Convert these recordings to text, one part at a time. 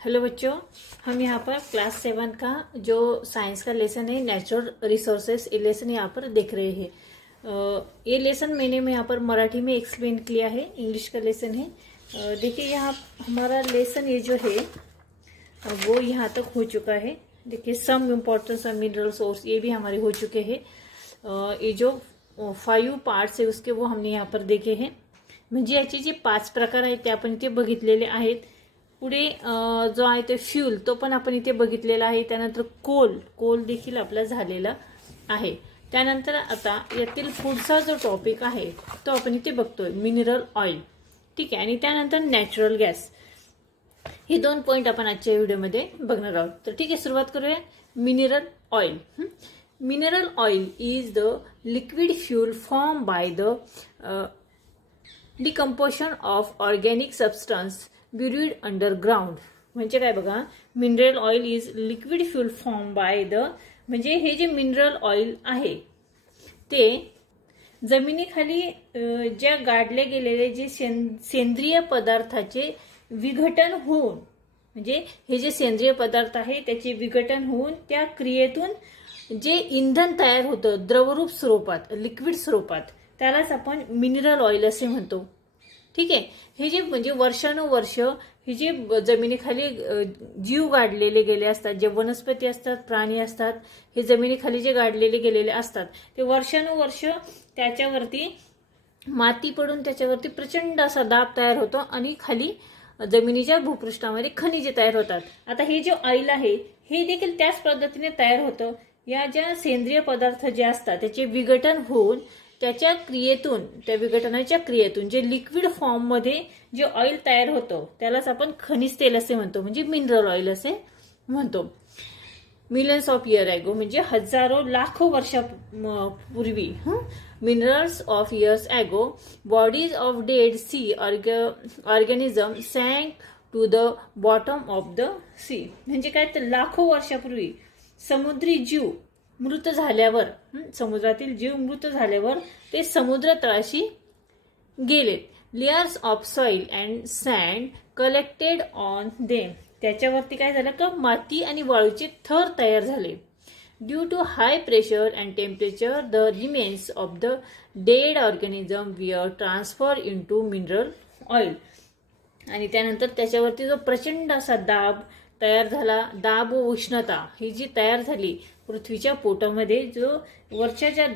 Hello बच्चों, हम यहाँ पर class 7 का जो साइंस का लेसन है नेचुरल रिसोर्सेस, ये लेसन यहाँ पर देख रहे हैं। ये लेसन मैंने यहाँ पर मराठी में एक्सप्लेन किया है, इंग्लिश का लेसन है। देखिए यहाँ हमारा लेसन ये जो है वो यहाँ तक हो चुका है। देखिए सम इम्पॉर्टेंस ऑफ मिनरल सोर्स ये भी हमारे हो चुके हैं। ये जो 5 पार्ट्स है उसके वो हमने यहाँ पर देखे हैं। म्हणजे याचे जे 5 प्रकार आहेत ते आपण इथे बघितलेले आहेत। पुढे जो आहे ते फ्यूल तो पण आपण इथे बघितलेला आहे। त्यानंतर कोल देखील आपला झालेला आहे। त्यानंतर आता यातील पुढचा जो टॉपिक आहे तो आपण इथे बघतोय मिनरल ऑइल, ठीक आहे। आणि त्यानंतर नॅचरल गॅस, हे 2 पॉइंट आपण आजच्या व्हिडिओमध्ये बघणार आहोत। तर ठीक आहे, सुरुवात करूया। Mineral oil, mineral oil is the liquid fuel form by the decomposition of organic substance buried underground। म्हणजे काय बघा, mineral oil is liquid fuel form by the, म्हणजे हे जे मिनरल ऑइल आहे ते जमिनीखाली ज्या गाडले गेलेले जे सेंद्रिय पदार्थाचे विघटन होऊन, म्हणजे हे जे सेंद्रिय पदार्थ आहे त्याचे विघटन होऊन त्या क्रियेतून जे इंधन तयार होतं द्रवरूप स्वरूपात, लिक्विड स्वरूपात, त्यालाच आपण मिनरल ऑइल असे म्हणतो, ठीक आहे। हे जे म्हणजे वर्षानुवर्ष हे जे जमिनीखाली जीव गाडलेले गेले असतात, जे वनस्पती असतात, प्राणी असतात, हे जमिनीखाली जे गाडलेले गेलेले असतात ते वर्षानुवर्ष त्याच्यावरती माती पडून त्याच्यावरती प्रचंड असा दाब तयार होतो आणि खाली जमिनीच्या भूपृष्ठामध्ये खनिजे तयार होतात। आता हे जे ऑइल आहे हे देखील त्याच पद्धतीने तयार होतं। या ज्या सेंद्रिय पदार्थ जे असतात त्याचे विघटन होऊन त्याच्या क्रियेतून, त्या विघटनाच्या क्रियेतून जे लिक्विड फॉर्म मध्ये जे ऑइल तयार होतं त्यालाच आपण खनिज तेल असे म्हणतो, म्हणजे मिनरल ऑइल असे म्हणतो। मिलियन्स ऑफ इयर ॲगो, म्हणजे हजारो लाखो वर्षापूर्वी, minerals of years ago bodies of dead sea organism sank to the bottom of the sea. म्हणजे काय, तर लाखो वर्षापूर्वी समुद्री जीव मृत झाल्यावर, समुद्रातील जीव मृत झाल्यावर ते समुद्र तळाशी गेले। Layers of soil and sand collected on them, त्याच्यावरती काय झालं का माती आणि वाळूचे थर तयार झाले। Due to high pressure and temperature the remains of the dead organism were transfer into mineral oil. आणि त्यानंतर त्याच्यावरती जो प्रचंड असा दाब तयार झाला, दाब व उष्णता ही जी तयार झाली पृथ्वीच्या पोटामध्ये, जो वरच्या ज्या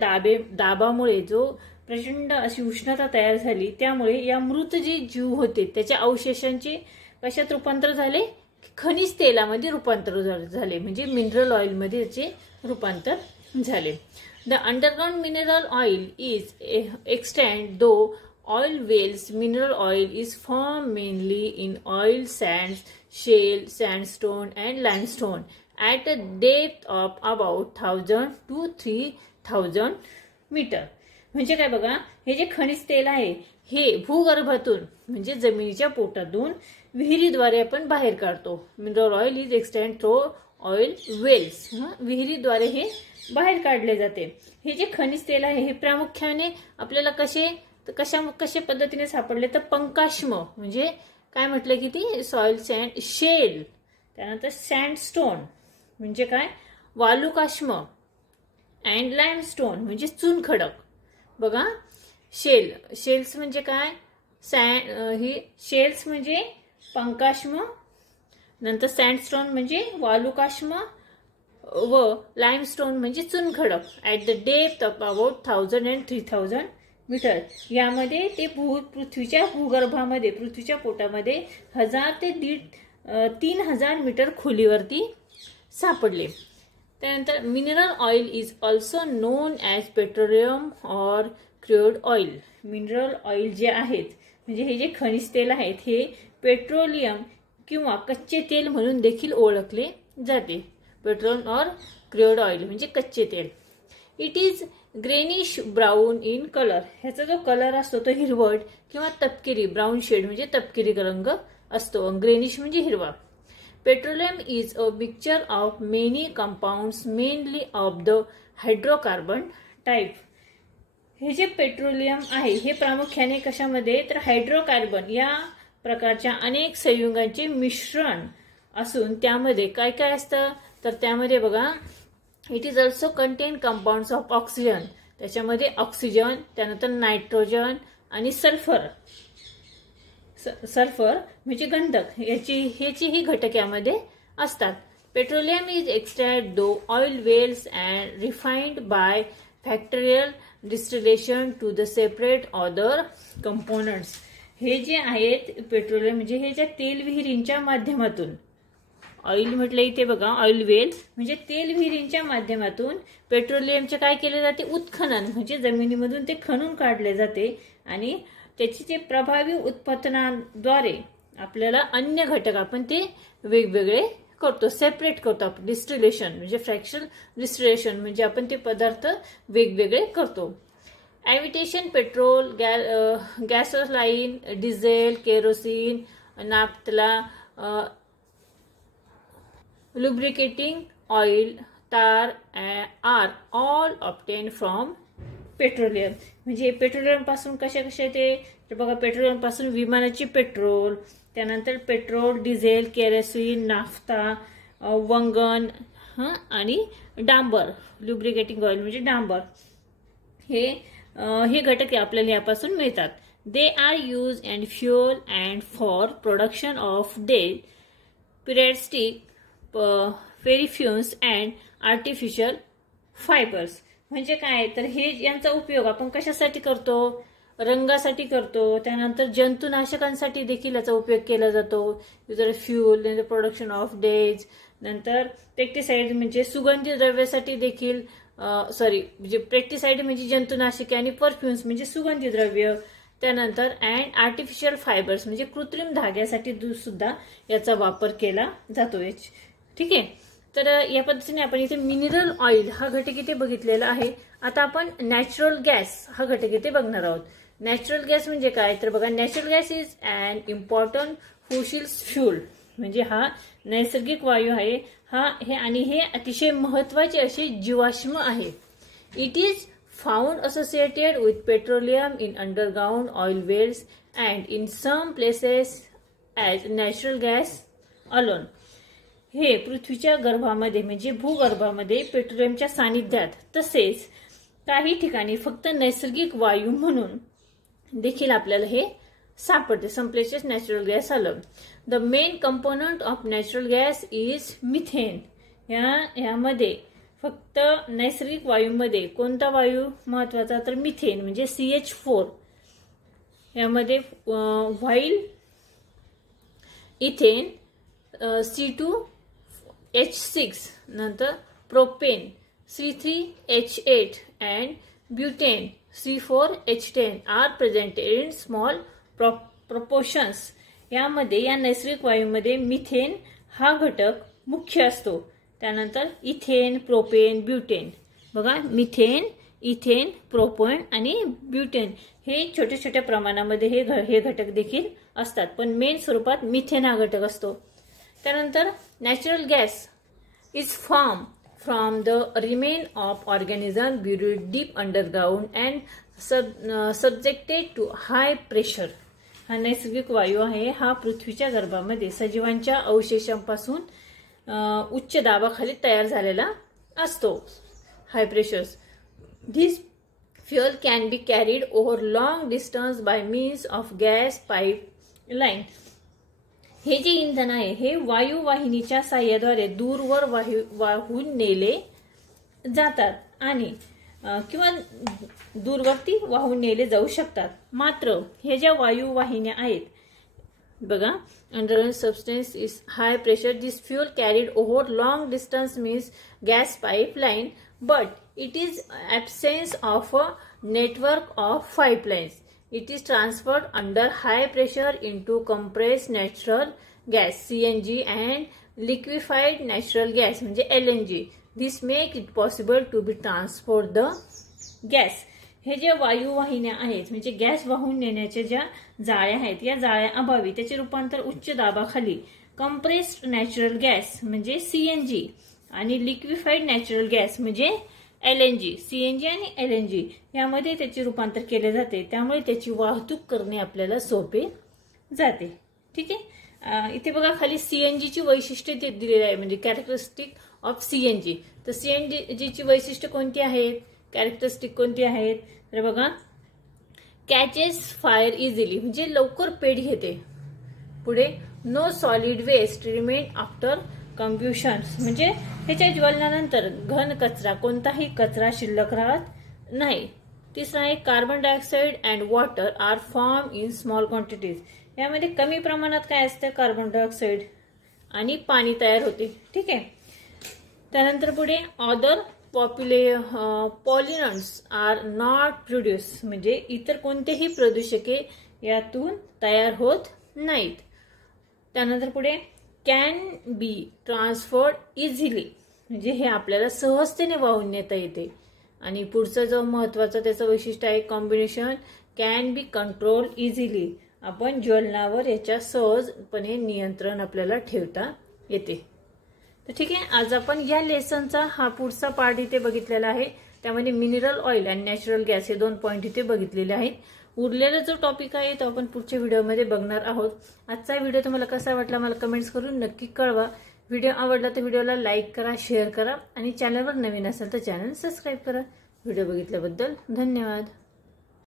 दाबामुळे जो प्रचंड अशी उष्णता तयार झाली त्यामुळे या मृत जे जीव होते त्याच्या अवशेषांचे कशात रूपांतर झाले, खनिज तेलामध्ये रूपांतर झाले, म्हणजे मिनरल ऑइल मध्ये त्याचे रूपांतर झाले। The underground mineral oil is extend through oil wells। mineral oil is formed mainly in oil sands, shale, sandstone and limestone at a depth of about 1000 to 3000 metre. म्हणजे काय बघा, हे जे खनिज तेल आहे हे भूगर्भातून, म्हणजे जमिनीच्या पोटातून विहिरीद्वारे आपण बाहेर काढतो। Mineral oil is extend through oil wells, विहिरीद्वारे हे बाहेर काढले जाते। हे जे खनिज तेल आहे हे प्रामुख्याने आपल्याला कशा पद्धतीने सापडले, तर पंकाश्म, म्हणजे काय म्हटलं की ती सॉइल सँड, शेल, त्यानंतर सँडस्टोन म्हणजे काय वालुकाश्म, अँड लाइमस्टोन म्हणजे चुनखडक। बघा, शेल्स म्हणजे काय, ही शेल्स म्हणजे पंकाश्म, नंतर सँडस्टोन म्हणजे वालुकाश्म व लाइमस्टोन म्हणजे चुनखडक। At the depth of about 1000 and 3000 metre, यामध्ये ते पृथ्वीच्या भूगर्भामध्ये, पृथ्वीच्या पोटामध्ये 1000 ते 3000 मीटर खोलीवरती सापडले। त्यानंतर mineral oil is also non as petroleum or crude oil. Mineral oil जे आहेत, म्हणजे हे जे खनिज तेल आहेत हे पेट्रोलियम किंवा कच्चे तेल म्हणून देखील ओळखले जाते। पेट्रोल ऑर क्रूड ऑइल म्हणजे कच्चे तेल। It is greenish brown in colour, ह्याचा जो कलर असतो तो हिरवट किंवा तपकिरी, ब्राऊन शेड म्हणजे तपकिरी रंग असतो, ग्रेनिश म्हणजे हिरवा। Petroleum is a mixture of many compounds mainly of the hydrocarbon type. हे जे पेट्रोलियम आहे हे प्रामुख्याने कशामध्ये, तर हायड्रोकार्बन या प्रकारच्या अनेक संयुगांचे मिश्रण असून त्यामध्ये काय काय असतं तर त्यामध्ये बघा it is also contain compounds of oxygen, त्याच्यामध्ये ऑक्सिजन, त्यानंतर नायट्रोजन आणि सल्फर म्हणजे गंधक ह्याची ही घटक यामध्ये असतात. Petroleum is extract through oil wells and refined by factorial distillation to the separate other components. हे जे आहेत पेट्रोलियम म्हणजे हे ज्या तेल विहिरींच्या माध्यमातून, ऑइल म्हटलं इथे बघा ऑइल वेल म्हणजे तेल विहिरींच्या माध्यमातून पेट्रोलियमचे काय केले जाते उत्खनन म्हणजे जमिनीमधून ते खणून काढले जाते आणि त्याची जे प्रभावी उत्पादनाद्वारे आपल्याला अन्य घटक आपण ते वेगवेगळे करतो, सेपरेट करतो आपण. डिस्टिलेशन म्हणजे फ्रॅक्शनल डिस्टिलेशन म्हणजे आपण ते पदार्थ वेगवेगळे करतो. Aviation petrol, gasoline, diesel, kerosene, naphtha, lubricating oil, tar are all obtained from petroleum. म्हणजे पेट्रोलियम पासून कशा येते तर बघा पेट्रोलियम पासून विमानाची पेट्रोल, त्यानंतर पेट्रोल, डिझेल, केरोसिन, नाफ्ता, वंगण आणि डांबर, लुब्रिकेटिंग ऑइल म्हणजे डांबर, हे घटक आपल्याला यापासून मिळतात. They are use and fuel and for production of plastic perfumes and artificial fibres. म्हणजे काय तर हे यांचा उपयोग आपण कशासाठी करतो, रंगासाठी करतो, त्यानंतर जंतुनाशकांसाठी देखील याचा उपयोग केला जातो. युजर फ्यूल, नंतर प्रोडक्शन ऑफ डेज, नंतर पेस्टिसाइड म्हणजे सुगंधी द्रव्यासाठी देखील म्हणजे पेस्टिसाइड म्हणजे जंतुनाशके आणि परफ्युम्स म्हणजे सुगंधी द्रव्य, त्यानंतर अँड आर्टिफिशियल फायबर्स म्हणजे कृत्रिम धाग्यासाठी सुद्धा याचा वापर केला जातो. ठीक आहे. तर या पद्धतीने आपण इथे मिनरल ऑइल हा घटक इथे बघितलेला आहे. आता आपण नॅचरल गॅस हा घटक इथे बघणार आहोत. नॅचरल गॅस म्हणजे काय तर बघा natural gas is an important fossil fuel म्हणजे हा नैसर्गिक वायू आहे हे अतिशय महत्वाचे असे जीवाश्म आहे. It is found associated with petroleum in underground oil wells and in some places as natural gas alone. हे पृथ्वीच्या गर्भामध्ये म्हणजे भूगर्भामध्ये पेट्रोलियमच्या सानिध्यात तसेच काही ठिकाणी फक्त नैसर्गिक वायू म्हणून देखील आपल्याला हे सापडते. Some places natural gas alone. The main component of natural gas is methane. यामध्ये फक्त नैसर्गिक वायूमध्ये कोणता वायू महत्वाचा तर मिथेन म्हणजे CH4. यामध्ये व्हाईल इथेन C2H6 नंतर propane C3H8 and butane C4H10 are presented in small proportions. यामध्ये या नैसर्गिक वायूमध्ये मिथेन हा घटक मुख्य असतो. त्यानंतर इथेन, प्रोपेन, ब्युटेन. बघा मिथेन, इथेन, प्रोपेन आणि ब्युटेन हे छोट्या छोट्या प्रमाणामध्ये हे घटक देखील असतात पण मेन स्वरूपात मिथेन हा घटक असतो. त्यानंतर natural gas is form from the remain of organism buried deep underground and subjected to high pressure. हा नैसर्गिक वायू आहे हा पृथ्वीच्या गर्भामध्ये सजीवांच्या अवशेषांपासून उच्च दाबाखाली तयार झालेला असतो. High pressures. This fuel can be carried over long distance by means of gas pipe line. हे जे इंधन आहे हे वायुवाहिनीच्या साह्याद्वारे दूरवर वाहून नेले जातात आणि किंवा दूरवरती वाहून नेले जाऊ शकतात. मात्र हे ज्या वायुवाहिन्या आहेत बघा underground substance is high pressure. This fuel carried over long distance means gas pipeline but it is absence of a network of pipelines. It is transferred under high pressure into compressed natural gas CNG and liquefied natural gas म्हणजे LNG. This makes it possible to be transport the gas. हे जे वायुवाहिन्या आहेत म्हणजे gas वाहून नेण्याच्या ज्या जाळ्या आहेत या जाळ्या अभावी त्याचे रूपांतर उच्च दाबाखाली कंप्रेस्ड नॅचरल गॅस म्हणजे CNG आणि लिक्विफाईड नॅचरल गॅस म्हणजे LNG, CNG आणि LNG यामध्ये त्याचे रूपांतर केले जाते. त्यामुळे त्याची वाहतूक करणे आपल्याला सोपे जाते. ठीक आहे. इथे बघा खाली CNG ची वैशिष्ट्ये दिलेली आहे, म्हणजे कॅरेक्टरिस्टिक ऑफ CNG. तर CNG ची वैशिष्ट्ये कोणती आहेत, कॅरेक्टरिस्टिक कोणती आहेत, तर बघा कॅचेस फायर इझिली म्हणजे लवकर पेट घेते. पुढे no solid waste remain after combustion म्हणजे ह्याच्या ज्वलनानंतर घन कचरा कोणताही कचरा शिल्लक राहत नाही. तिसरा आहे carbon dioxide and water are form in small quantities. यामध्ये कमी प्रमाणात काय असतं, कार्बन डायऑक्साइड आणि पाणी तयार होते. ठीक आहे. त्यानंतर पुढे अदर पॉल्युनंट्स आर नॉट प्रोड्यूस म्हणजे इतर कोणतेही प्रदूषके यातून तयार होत नाहीत. त्यानंतर पुढे कॅन बी ट्रान्सफर्ड इझिली म्हणजे हे आपल्याला सहजतेने वाहून नेता येते. आणि पुढचं जो महत्वाचं त्याचं वैशिष्ट्य आहे combination can be control easily. आपण ज्वलनावर याच्या सहजपणे नियंत्रण आपल्याला ठेवता येते. तर ठीक आहे, आज आपण या लेसनचा हा पुढचा पार्ट इथे बघितलेला आहे. त्यामध्ये मिनरल ऑइल आणि नॅचरल गॅस हे 2 पॉइंट इथे बघितलेले आहेत. उरलेला जो टॉपिक आहे तो आपण पुढच्या व्हिडिओमध्ये बघणार आहोत. आजचा व्हिडिओ तुम्हाला कसा वाटला मला कमेंट्स करून नक्की कळवा. व्हिडिओ आवडला तर व्हिडिओला लाईक करा, शेअर करा आणि चॅनलवर नवीन असेल तर चॅनल सबस्क्राईब करा. व्हिडिओ बघितल्याबद्दल धन्यवाद.